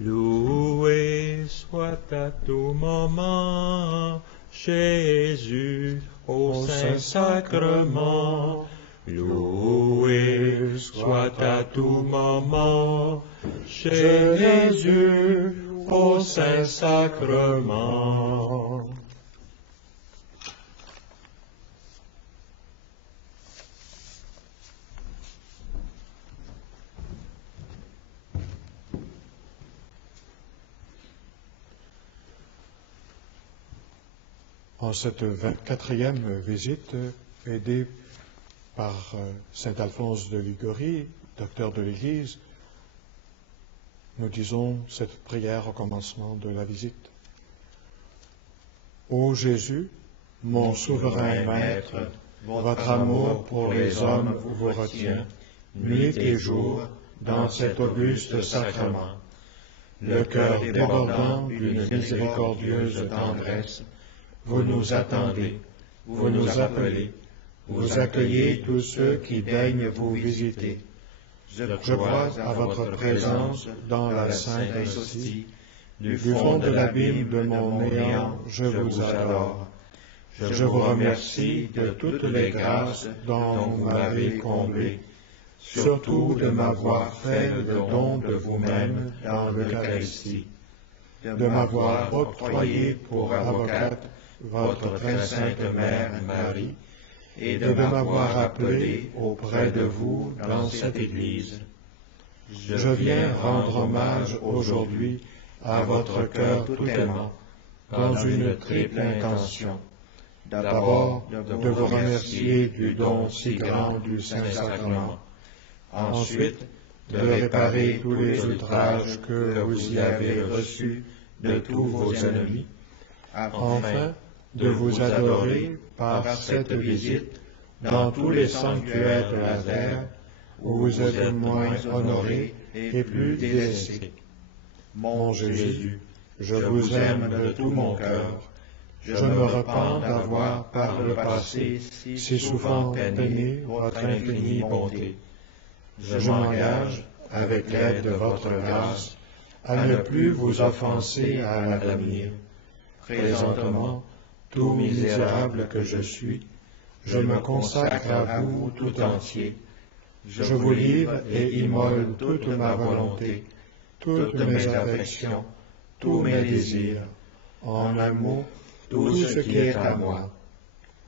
Loué soit à tout moment Jésus au Saint-Sacrement. Loué soit à tout moment Jésus au Saint-Sacrement. En cette 24e visite, aidé par saint Alphonse de Liguori, docteur de l'Église, nous disons cette prière au commencement de la visite. Ô Jésus, mon souverain Maître, votre amour pour les hommes vous retient, nuit et jour, dans cet auguste sacrement. Le cœur débordant d'une miséricordieuse tendresse, vous nous attendez, vous nous appelez, vous accueillez tous ceux qui daignent vous visiter. Je crois à votre présence dans la Sainte Hostie. Du fond de l'abîme de mon néant, je vous adore. Je vous remercie de toutes les grâces dont vous m'avez comblé, surtout de m'avoir fait le don de vous-même dans l'Eucharistie, de m'avoir octroyé pour avocate votre très sainte Mère Marie, et de m'avoir appelé auprès de vous dans cette Église. Je viens rendre hommage aujourd'hui à votre cœur tout aimant, dans une triple intention. D'abord, de vous remercier du don si grand du Saint-Sacrement. Ensuite, de réparer tous les outrages que vous y avez reçus de tous vos ennemis. Enfin, de vous adorer par cette visite dans tous les sanctuaires de la terre où vous êtes moins honorés et plus délaissés. Mon Jésus, je vous aime de tout mon cœur. Je me repens d'avoir par le passé si souvent peigné votre infinie bonté. Je m'engage, avec l'aide de votre grâce, à ne plus vous offenser à l'avenir. Présentement, tout misérable que je suis, je me consacre à vous tout entier. Je vous livre et immole toute ma volonté, toutes mes affections, tous mes désirs, en un mot, tout ce qui est à moi.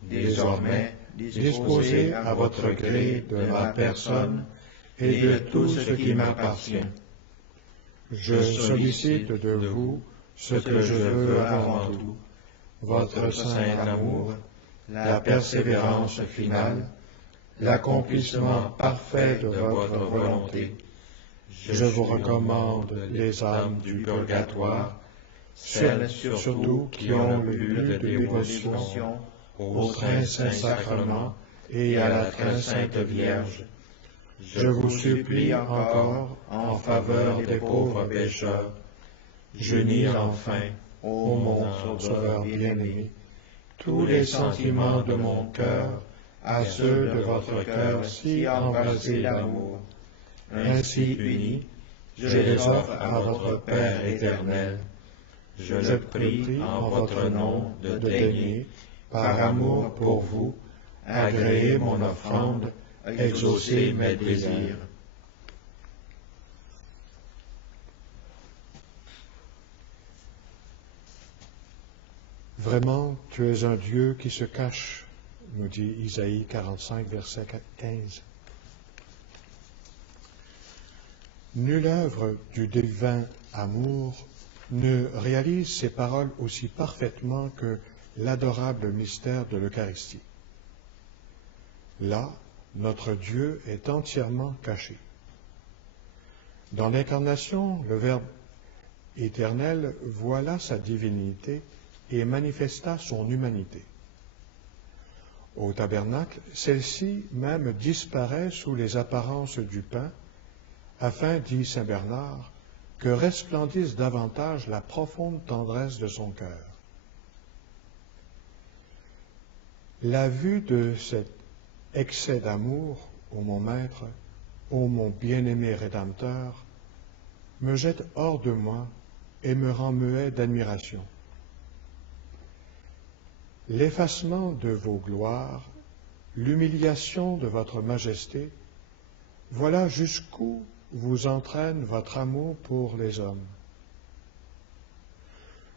Désormais, disposez à votre gré de ma personne et de tout ce qui m'appartient. Je sollicite de vous ce que je veux avant tout, votre saint amour, la persévérance finale, l'accomplissement parfait de votre volonté. Je vous recommande les âmes du purgatoire, celles surtout qui ont le plus de dévotion au très saint sacrement et à la très sainte Vierge. Je vous supplie encore en faveur des pauvres pécheurs, j'unir enfin, ô mon Sauveur bien-aimé, tous les sentiments de mon cœur à ceux de votre cœur si embrasé d'amour. Ainsi unis, je les offre à votre Père éternel. Je prie en votre nom de daigner, par amour pour vous, agréer mon offrande, exaucer mes désirs. Vraiment, tu es un Dieu qui se cache, nous dit Isaïe 45, verset 15. Nulle œuvre du divin amour ne réalise ces paroles aussi parfaitement que l'adorable mystère de l'Eucharistie. Là, notre Dieu est entièrement caché. Dans l'incarnation, le Verbe éternel voila sa divinité et manifesta son humanité. Au tabernacle, celle-ci même disparaît sous les apparences du pain, afin, dit saint Bernard, que resplendisse davantage la profonde tendresse de son cœur. La vue de cet excès d'amour, ô mon Maître, ô mon bien-aimé Rédempteur, me jette hors de moi et me rend muet d'admiration. L'effacement de vos gloires, l'humiliation de votre majesté, voilà jusqu'où vous entraîne votre amour pour les hommes.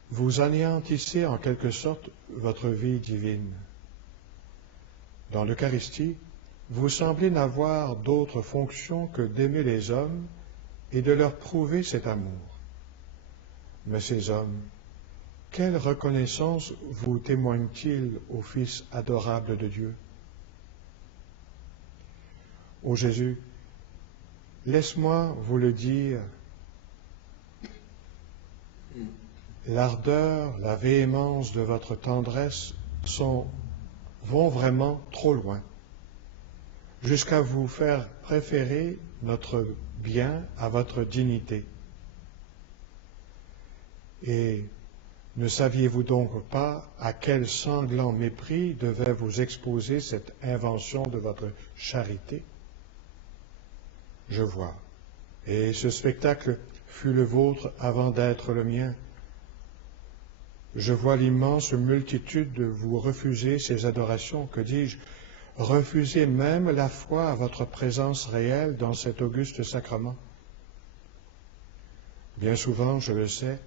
Vous anéantissez en quelque sorte votre vie divine. Dans l'Eucharistie, vous semblez n'avoir d'autre fonction que d'aimer les hommes et de leur prouver cet amour. Mais ces hommes, quelle reconnaissance vous témoignent-ils au Fils adorable de Dieu? Ô Jésus, laisse-moi vous le dire, l'ardeur, la véhémence de votre tendresse vont vraiment trop loin, jusqu'à vous faire préférer notre bien à votre dignité. Et ne saviez-vous donc pas à quel sanglant mépris devait vous exposer cette invention de votre charité? Je vois, et ce spectacle fut le vôtre avant d'être le mien. Je vois l'immense multitude de vous refuser ces adorations, que dis-je, refuser même la foi à votre présence réelle dans cet auguste sacrement. Bien souvent, je le sais,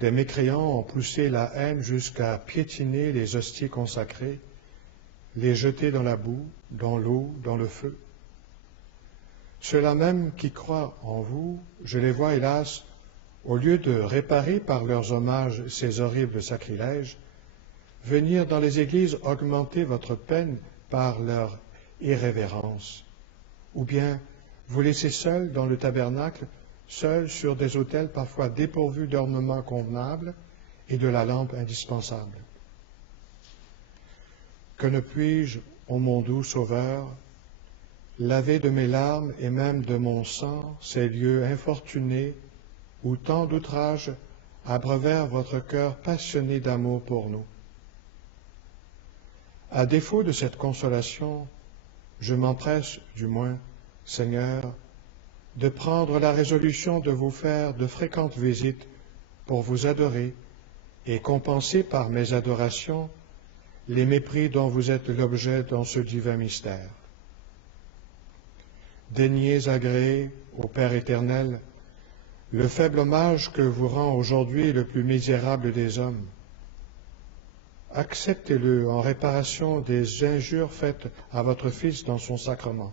des mécréants ont poussé la haine jusqu'à piétiner les hosties consacrées, les jeter dans la boue, dans l'eau, dans le feu. Ceux-là même qui croient en vous, je les vois, hélas, au lieu de réparer par leurs hommages ces horribles sacrilèges, venir dans les églises augmenter votre peine par leur irrévérence, ou bien vous laisser seuls dans le tabernacle, seuls sur des autels parfois dépourvus d'ornements convenables et de la lampe indispensable. Que ne puis-je, ô mon doux Sauveur, laver de mes larmes et même de mon sang ces lieux infortunés où tant d'outrages abreuvèrent votre cœur passionné d'amour pour nous. À défaut de cette consolation, je m'empresse, du moins, Seigneur, de prendre la résolution de vous faire de fréquentes visites pour vous adorer et compenser par mes adorations les mépris dont vous êtes l'objet dans ce divin mystère. Daignez agréer au Père éternel le faible hommage que vous rend aujourd'hui le plus misérable des hommes. Acceptez-le en réparation des injures faites à votre Fils dans son sacrement.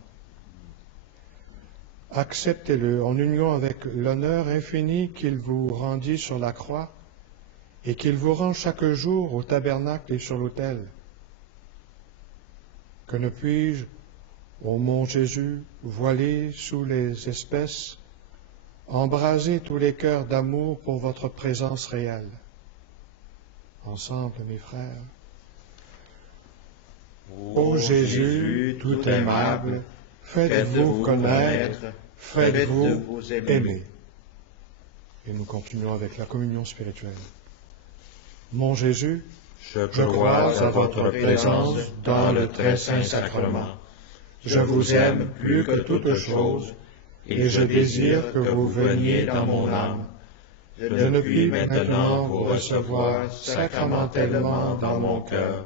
Acceptez-le en union avec l'honneur infini qu'il vous rendit sur la croix et qu'il vous rend chaque jour au tabernacle et sur l'autel. Que ne puis-je, ô mon Jésus, voilé sous les espèces, embraser tous les cœurs d'amour pour votre présence réelle. Ensemble, mes frères. Ô Jésus, tout aimable, faites-vous connaître, faites-vous aimer. Et nous continuons avec la communion spirituelle. Mon Jésus, je crois à votre présence dans le très saint sacrement. Je vous aime plus que toute chose, et je désire que vous veniez dans mon âme. Je ne puis maintenant vous recevoir sacramentellement dans mon cœur.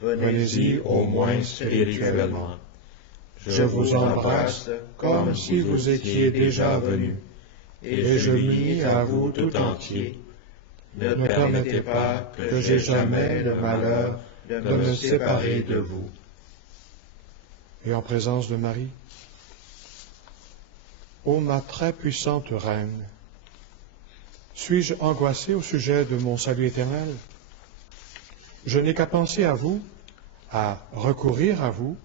Venez-y au moins spirituellement. Je vous embrasse comme si vous étiez déjà venu, et je m'unis à vous tout entier. Ne permettez pas que j'aie jamais le malheur de me séparer de vous. Et en présence de Marie, ô ma très puissante Reine, suis-je angoissé au sujet de mon salut éternel? Je n'ai qu'à penser à vous, à recourir à vous,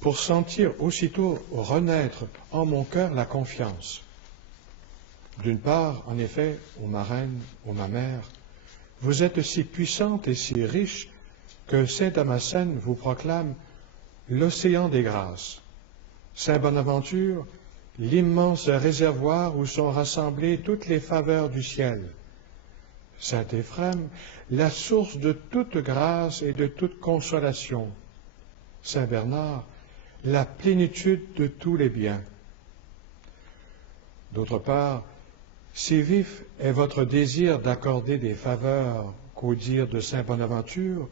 pour sentir aussitôt renaître en mon cœur la confiance. D'une part, en effet, ô ma Reine, ô ma Mère, vous êtes si puissante et si riche que Saint Damascène vous proclame l'océan des grâces. Saint Bonaventure, l'immense réservoir où sont rassemblées toutes les faveurs du ciel. Saint Éphrem, la source de toute grâce et de toute consolation. Saint Bernard, la plénitude de tous les biens. D'autre part, Si vif est votre désir d'accorder des faveurs qu'au dire de saint Bonaventure,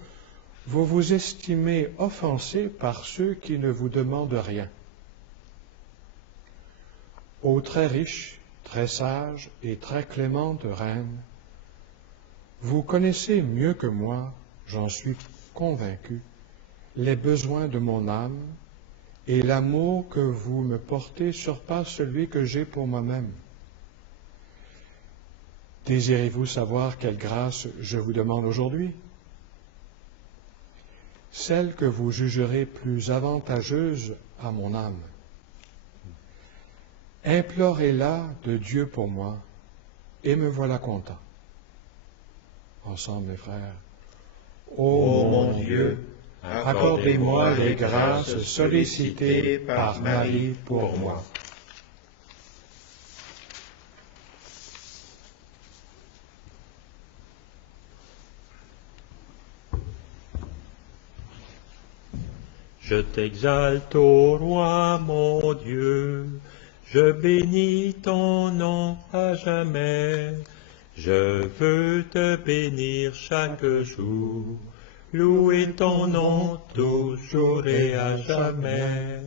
vous vous estimez offensé par ceux qui ne vous demandent rien. Ô très riche, très sage et très clémente reine, vous connaissez mieux que moi, j'en suis convaincu, les besoins de mon âme, et l'amour que vous me portez surpasse celui que j'ai pour moi-même. Désirez-vous savoir quelle grâce je vous demande aujourd'hui? Celle que vous jugerez plus avantageuse à mon âme. Implorez-la de Dieu pour moi, et me voilà content. Ensemble, mes frères. Ô mon Dieu, accordez-moi les grâces sollicitées par Marie pour moi. Je t'exalte, ô roi mon Dieu, je bénis ton nom à jamais. Je veux te bénir chaque jour, louer ton nom toujours et à jamais.